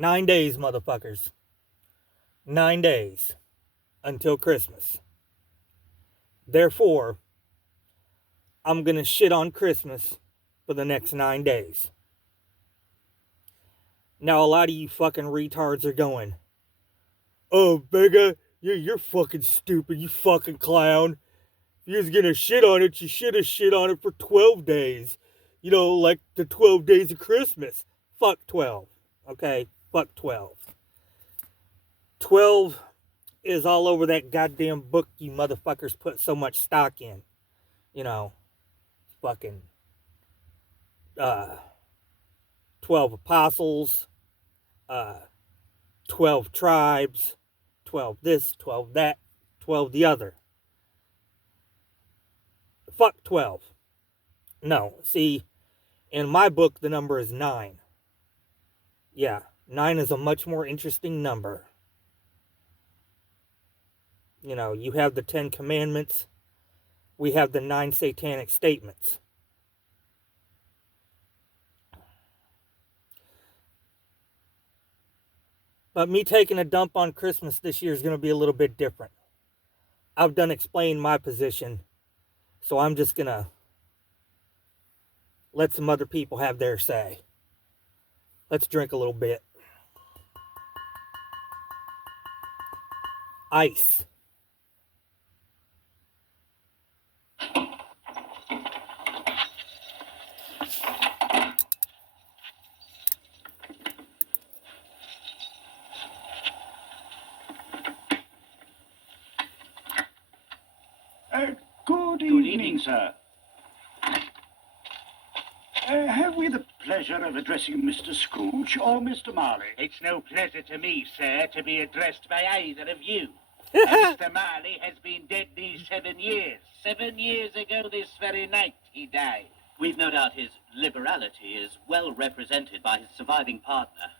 9 days, motherfuckers. 9 days until Christmas. Therefore, I'm gonna shit on Christmas for the next 9 days. Now, a lot of you fucking retards are going, "Oh, Vega, you're fucking stupid, you fucking clown. If you was gonna shit on it, you should have shit on it for 12 days. You know, like the 12 days of Christmas." Fuck 12. Okay? Fuck 12. 12 is all over that goddamn book you motherfuckers put so much stock in. You know, fucking 12 apostles, 12 tribes, 12 this, 12 that, 12 the other. Fuck 12. No, see, in my book, the number is 9. Yeah, 9 is a much more interesting number. You know, you have the 10 Commandments. We have the 9 satanic statements. But me taking a dump on Christmas this year is going to be a little bit different. I've done explained my position, so I'm just going to let some other people have their say. Let's drink a little bit. Ice. Good evening, sir. Have we the pleasure of addressing Mr. Scrooge or Mr. Marley? It's no pleasure to me, sir, to be addressed by either of you. Mr. Marley has been dead these 7 years. 7 years ago this very night he died. We've no doubt his liberality is well represented by his surviving partner.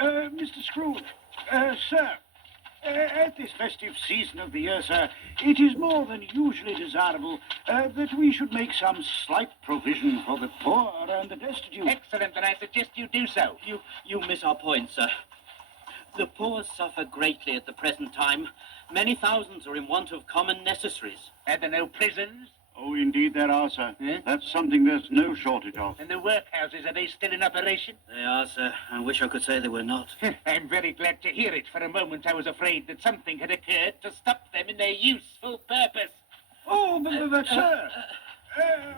Mr. Scrooge, sir, at this festive season of the year, sir, it is more than usually desirable that we should make some slight provision for the poor and the destitute. Excellent, and I suggest you do so. You miss our point, sir. The poor suffer greatly at the present time. Many thousands are in want of common necessaries. Are there no prisons? Oh, indeed there are, sir. That's something there's no shortage of. And the workhouses, are they still in operation? They are, sir. I wish I could say they were not. I'm very glad to hear it. For a moment I was afraid that something had occurred to stop them in their useful purpose. Oh, but sir,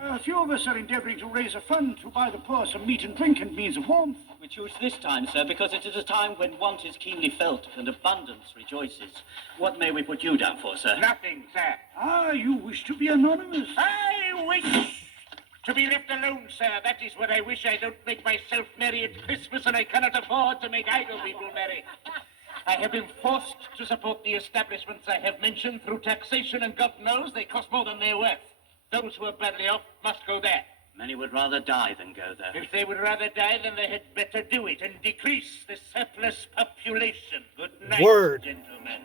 a few of us are endeavouring to raise a fund to buy the poor some meat and drink and means of warmth. We choose this time, sir, because it is a time when want is keenly felt and abundance rejoices. What may we put you down for, sir? Nothing, sir. Ah, you wish to be anonymous. I wish to be left alone, sir. That is what I wish. I don't make myself merry at Christmas, and I cannot afford to make idle people merry. I have been forced to support the establishments I have mentioned through taxation, and God knows they cost more than they're worth. Those who are badly off must go there. Many would rather die than go there. If they would rather die, then they had better do it and decrease the surplus population. Good night, Word. gentlemen.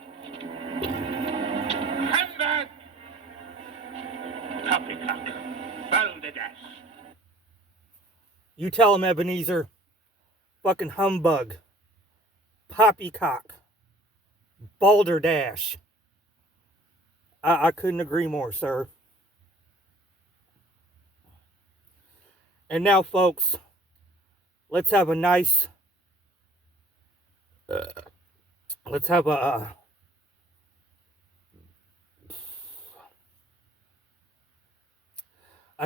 Humbug! Poppycock. Balderdash. You tell him, Ebenezer. Fucking humbug. Poppycock. Balderdash. I couldn't agree more, sir. And now, folks, let's have a nice, let's have a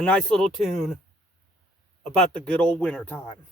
nice little tune about the good old winter time.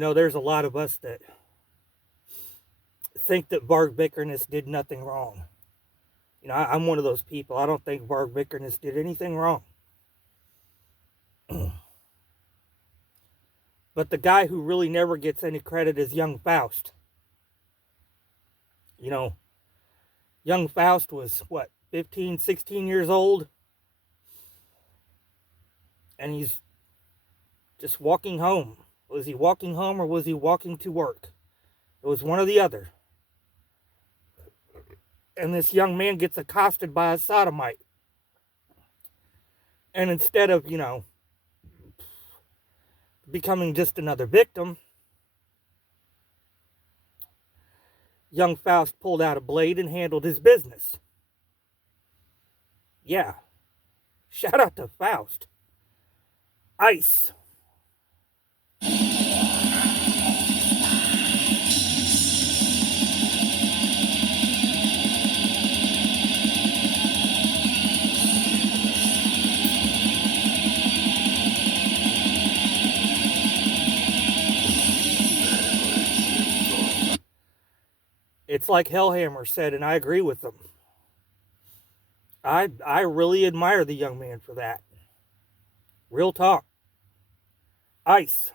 there's a lot of us that think that Barg Bickerness did nothing wrong. I'm one of those people. I don't think Barg Bickerness did anything wrong. But the guy who really never gets any credit is young Faust. Young Faust was, 15, 16 years old? And he's just walking home. Was he walking home or was he walking to work? It was one or the other. And this young man gets accosted by a sodomite. And instead of, becoming just another victim, young Faust pulled out a blade and handled his business. Yeah. Shout out to Faust. Ice. It's like Hellhammer said, and I agree with them. I really admire the young man for that. Real talk. Ice.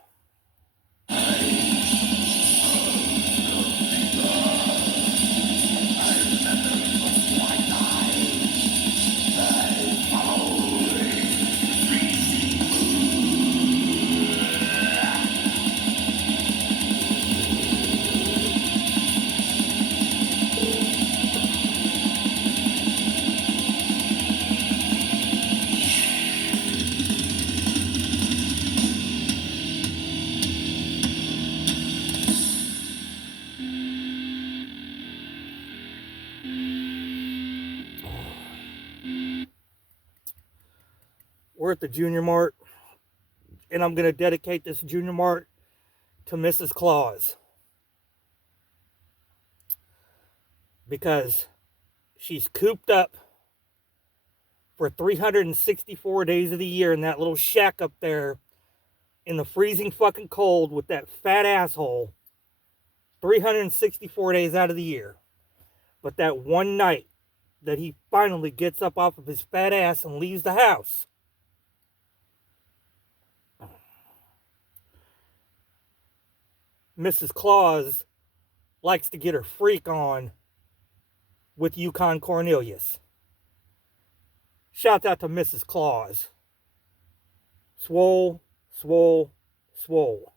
We're at the Junior Mart, and I'm going to dedicate this Junior Mart to Mrs. Claus. Because she's cooped up for 364 days of the year in that little shack up there in the freezing fucking cold with that fat asshole. 364 days out of the year. But that one night that he finally gets up off of his fat ass and leaves the house, Mrs. Claus likes to get her freak on with Yukon Cornelius. Shout out to Mrs. Claus. Swole, swole, swole.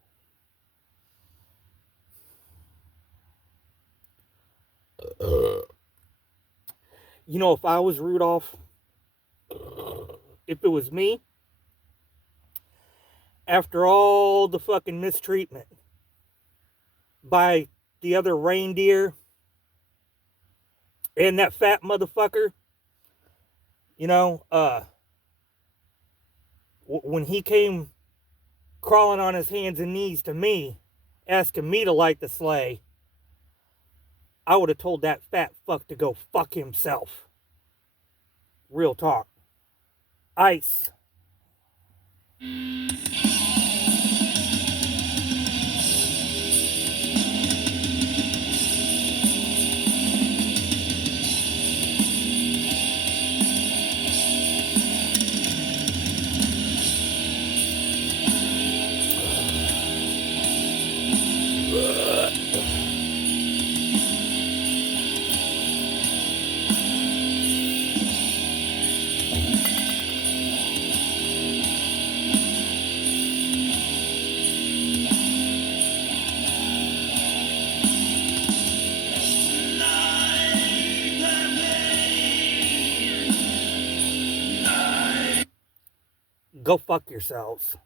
If I was Rudolph, if it was me, after all the fucking mistreatment by the other reindeer and that fat motherfucker, when he came crawling on his hands and knees to me, asking me to light the sleigh, I would have told that fat fuck to go fuck himself. Real talk. Ice. Go fuck yourselves.